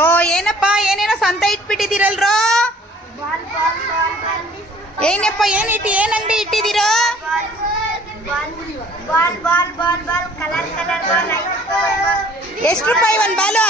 ಓ ಏನಪ್ಪ ಏನೇನೋ ಸಂತೆ ಇಟ್ಬಿಟ್ಟಿದ್ದೀರಲ್ರೋ? ಏನಪ್ಪ ಏನ್ ಅಂಗಡಿ ಇಟ್ಟಿದ್ದೀರೋ? ಎಷ್ಟು ರೂಪಾಯಿ ಒಂದ್ ಬಾಲು?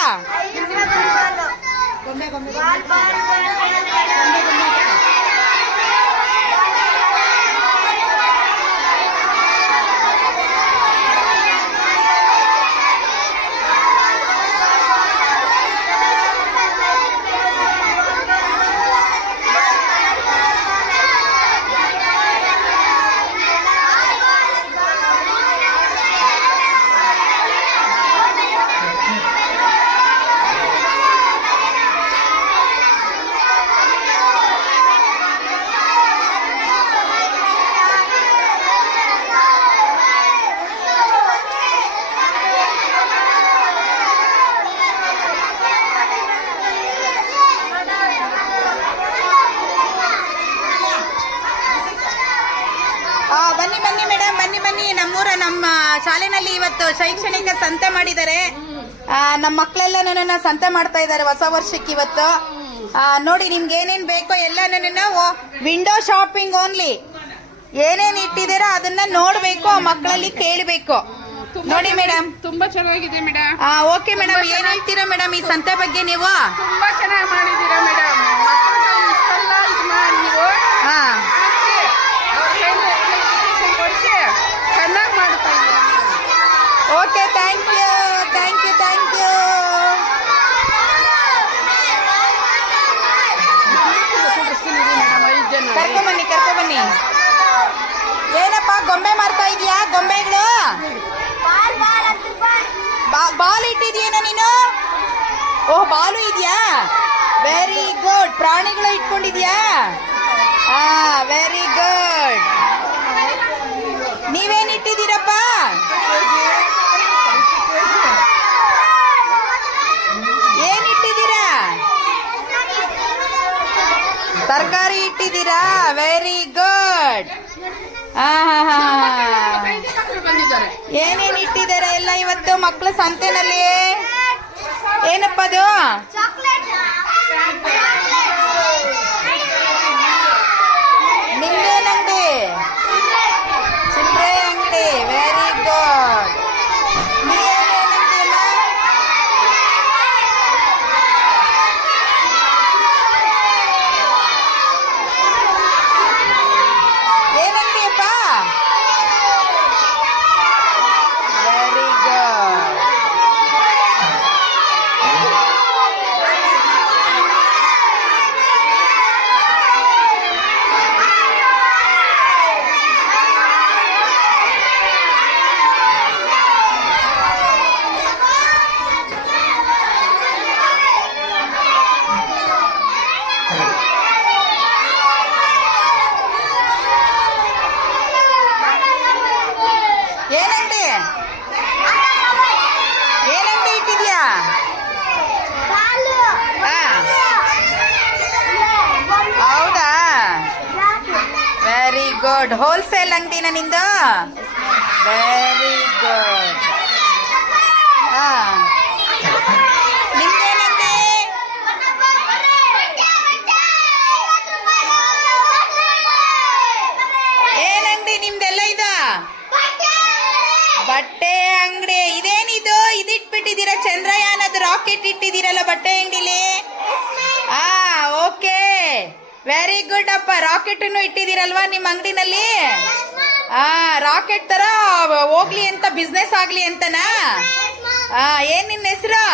ಬನ್ನಿ ಮೇಡಮ್, ಬನ್ನಿ. ನಮ್ಮ ಶಾಲೆನಲ್ಲಿ ಇವತ್ತು ಶೈಕ್ಷಣಿಕ ಸಂತೆ ಮಾಡಿದ್ದಾರೆ. ನಮ್ಮ ಮಕ್ಕಳೆಲ್ಲ ಸಂತೆ ಮಾಡ್ತಾ ಇದ್ದಾರೆ ಹೊಸ ವರ್ಷಕ್ಕೆ ಇವತ್ತು. ನೋಡಿ ನಿಮ್ಗೆ ಏನೇನ್ ಬೇಕೋ ಎಲ್ಲ ವಿಂಡೋ ಶಾಪಿಂಗ್ ಓನ್ಲಿ. ಏನೇನ್ ಇಟ್ಟಿದ್ದೀರೋ ಅದನ್ನ ನೋಡ್ಬೇಕು, ಮಕ್ಕಳಲ್ಲಿ ಕೇಳಬೇಕು. ನೋಡಿ ಮೇಡಮ್, ತುಂಬಾ ಚೆನ್ನಾಗಿದೆ ಮೇಡಮ್. ಓಕೆ ಮೇಡಮ್, ಏನ್ ಹೇಳ್ತೀರಾ ಮೇಡಮ್ ಈ ಸಂತೆ ಬಗ್ಗೆ ನೀವು? ತುಂಬಾ ಚೆನ್ನಾಗಿ ಮಾಡಿದೀರಾ ಮೇಡಮ್. ಚೆನ್ನಾಗಿ ಮಾಡ್ತಾ ಇದ್ದೀರಾ. Okay, thank you. ಕರ್ಕೊಂಬನ್ನಿ. ಏನಪ್ಪ ಗೊಂಬೆ ಮಾರ್ತಾ ಇದೀಯಾ? ಗೊಂಬೆಗಳು ಬಾಲ್ ಇಟ್ಟಿದ್ಯೇನ ನೀನು? ಓಹ್, ಬಾಲು ಇದೆಯಾ? Very good. ಪ್ರಾಣಿಗಳು ಇಟ್ಕೊಂಡಿದ್ಯಾ? Very good. ನೀವೇನ್ ಇಟ್ಟಿದ್ದೀರಪ್ಪ? ಏನ್ ಇಟ್ಟಿದ್ದೀರಾ? ತರಕಾರಿ ಇಟ್ಟಿದ್ದೀರಾ? Very good. ಏನೇನ್ ಇಟ್ಟಿದ್ದಾರೆ ಎಲ್ಲ ಇವತ್ತು ಮಕ್ಕಳು ಸಂತೆನಲ್ಲಿ? ಏನಪ್ಪ ಅದು? ನಿಮ್ದೇನಂಗಡಿ? ಚಿಲ್ಲರೆ ಅಂಗಡಿ. Very good. ಏನಂಗಡಿಯಪ್ಪ? Very good. ಏನಂಗಡಿ ಇಟ್ಟಿದ್ಯಾ? ಹೌದಾ? Very good. ಹೋಲ್ಸೇಲ್ ಅಂಗಡಿನ ನಿಂದು? Very good. ನಿಮ್ದೇನಂಗಡಿ? ಏನಂಗಡಿ ನಿಮ್ದೆಲ್ಲ ಇದ? ಬಟ್ಟೆ ಅಂಗಡಿ. ಇದೇನಿದು? ಇದಿಟ್ಬಿಟ್ಟಿದ್ದೀರಾ? ಚಂದ್ರಯಾನದ ರಾಕೆಟ್ ಇಟ್ಟಿದ್ದೀರಲ್ಲ ಬಟ್ಟೆ ಅಂಗಡಿಲಿ? ಓಕೆ, ವೆರಿ ಗುಡ್ ಅಪ್ಪ. ರಾಕೆಟ್ ಇಟ್ಟಿದ್ದೀರಲ್ವಾ ನಿಮ್ಮ ಅಂಗಡಿನಲ್ಲಿ? ರಾಕೆಟ್ ತರ ಹೋಗ್ಲಿ ಅಂತ, ಬಿಸ್ನೆಸ್ ಆಗ್ಲಿ ಅಂತನಾ? ಏನ್ ನಿನ್ನ ಹೆಸರು?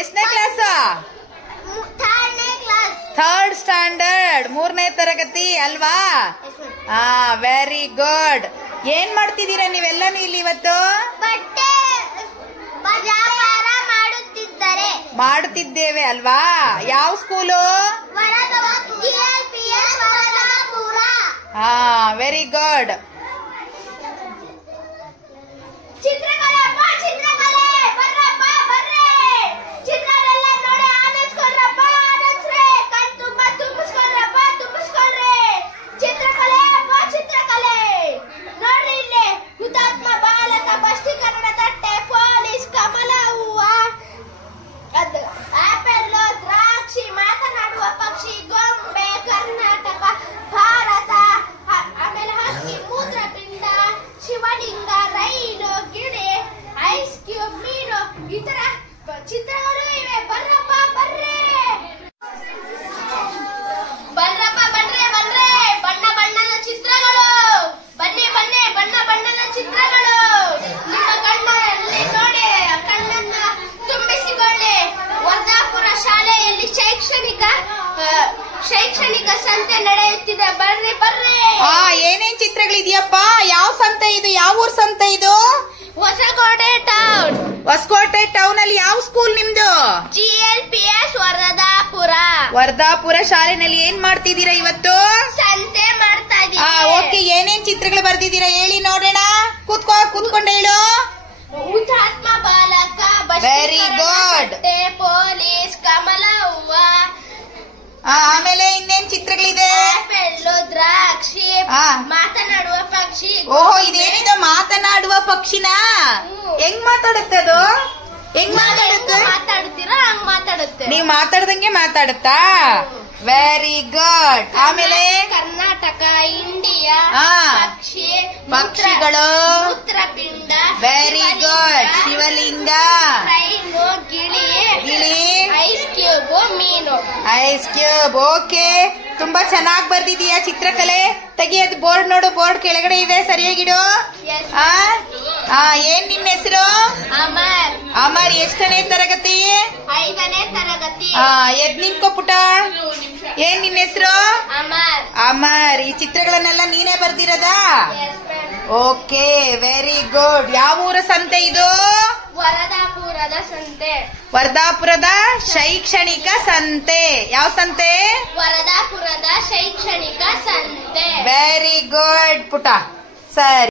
ಎಷ್ಟನೇ ಕ್ಲಾಸ್? ಥರ್ಡ್ ಸ್ಟ್ಯಾಂಡರ್ಡ್, 3ನೇ ತರಗತಿ ಅಲ್ವಾ? Very good. ಏನ್ ಮಾಡ್ತಿದ್ದೀರಾ ನೀವೆಲ್ಲ ಇಲ್ಲಿ ಇವತ್ತು? ಮಾಡುತ್ತಿದ್ದೇವೆ ಅಲ್ವಾ? ಯಾವ ಸ್ಕೂಲು? Very good. ಹುತಾತ್ಮ ಬಾಲಕ ಸ್ಪಷ್ಟೀಕರಣ ತಟ್ಟೆ, ಪೊಲೀಸ್ ಕಮಲ ಹೂವ, ಈ ತರ ಚಿತ್ರಗಳು ಇವೆ. ಬರ್ರಪ್ಪ ಬರ್ರಿ, ಬರ್ರಪ್ಪ ಬನ್ರೆ ಬನ್ರೆ. ಬಣ್ಣ ಬಣ್ಣದ ಚಿತ್ರಗಳು, ಬನ್ನಿ ಬನ್ನಿ. ಬಣ್ಣ ಬಣ್ಣದ ಚಿತ್ರಗಳು ನಿಮ್ಮ ಕಣ್ಣಲ್ಲಿ ನೋಡಿ, ಕಣ್ಣನ್ನ ತುಂಬಿಸಿಕೊಳ್ಳಿ. ವರ್ಧಾಪುರ ಶಾಲೆಯಲ್ಲಿ ಶೈಕ್ಷಣಿಕ ಸಂತೆ ನಡೆಯುತ್ತಿದೆ. ಬರ್ರಿ ಬರ್ರಿ. ಏನೇನ್ ಚಿತ್ರಗಳಿದೆಯಪ್ಪ? ಯಾವ ಸಂತೆ ಇದು? ಯಾವ ಊರ್ ಸಂತೆ ಇದು? ಹೊಸಕೋಟೆ ಟೌನ್. ಹೊಸಕೋಟೆ ಟೌನ್ ಅಲ್ಲಿ ಯಾವ ಸ್ಕೂಲ್ ನಿಮ್ದು? GLPS ವರ್ಧಾಪುರ. ವರ್ಧಾಪುರ ಶಾಲೆನಲ್ಲಿ ಏನ್ ಮಾಡ್ತಿದ್ದೀರಾ ಇವತ್ತು? ಸಂತೆ ಮಾಡ್ತಾ ಇದೀವಿ. ಓಕೆ, ಏನೇನ್ ಚಿತ್ರಗಳು ಬರ್ದಿದ್ದೀರಾ ಹೇಳಿ ನೋಡೋಣ. ಕೂತ್ಕೊಂಡು ಹೇಳು. ಹುತಾತ್ಮ ಬಾಲಕ, ವೆರಿ ಗುಡ್. ಪೊಲೀಸ್, ಕಮಲ ಹೂವ, ಆಮೇಲೆ ಇನ್ನೇನ್ ಚಿತ್ರಗಳಿದೆ? ಆಪಲ್ಲು, ದ್ರಾಕ್ಷಿ, ಮಾತನಾಡುವ ಪಕ್ಷಿ. ಓಹೋ, ಇದೇನಿದೆ? ಮಾತನಾಡುವ ಪಕ್ಷಿನ? ಹೆಂಗ್ ಮಾತಾಡುತ್ತದು? ಹೆಂಗ್ ಮಾತಾಡುತ್ತೆ? ಮಾತಾಡ್ತೀರಾ ಹಂಗ್ ಮಾತಾಡುತ್ತೆ. ನೀವ್ ಮಾತಾಡ್ದಂಗೆ ಮಾತಾಡುತ್ತಾ? Very good. ಆಮೇಲೆ ಕರ್ನಾಟಕ, ಇಂಡಿಯಾ, ಪಕ್ಷಿ, ಪಕ್ಷಿಗಳು, ಮೂತ್ರಪಿಂಡ, ವೆರಿ ಗುಡ್. ಶಿವಲಿಂಗ, ಟ್ರೈನು, ಗಿಳಿ, ಐಸ್ ಕ್ಯೂಬ್, ಮೀನು. Ice cube. ಓಕೆ, ತುಂಬಾ ಚೆನ್ನಾಗಿ ಬರ್ದಿದೀಯಾ ಚಿತ್ರಕಲೆ. ತೆಗಿಯೋದು ಬೋರ್ಡ್ ನೋಡು, ಬೋರ್ಡ್ ಕೆಳಗಡೆ ಇದೆ, ಸರಿಯಾಗಿಡು. ಏನ್ ನಿನ್ನ ಹೆಸರು? ಅಮರ್. ಅಮರ್, ಎಷ್ಟನೇ ತರಗತಿ? 5ನೇ ತರಗತಿ. ಎದ್ ನಿಂತ್ಕೋ ಪುಟ. ಏನ್ ನಿನ್ನ ಹೆಸರು? ಅಮರ್. ಅಮರ್, ಈ ಚಿತ್ರಗಳನ್ನೆಲ್ಲ ನೀನೇ ಬರ್ದಿರೋದಾ? Okay, very good. ಯಾವ ಊರ ಸಂತೆ ಇದು? ವರದಾಪುರದ ಸಂತೆ. ವರ್ಧಾಪುರದ ಶೈಕ್ಷಣಿಕ ಸಂತೆ. ಯಾವ ಸಂತೆ? ವರದಾಪುರದ ಶೈಕ್ಷಣಿಕ ಸಂತೆ. ವೆರಿ ಗುಡ್ ಪುಟ. ಸರಿ.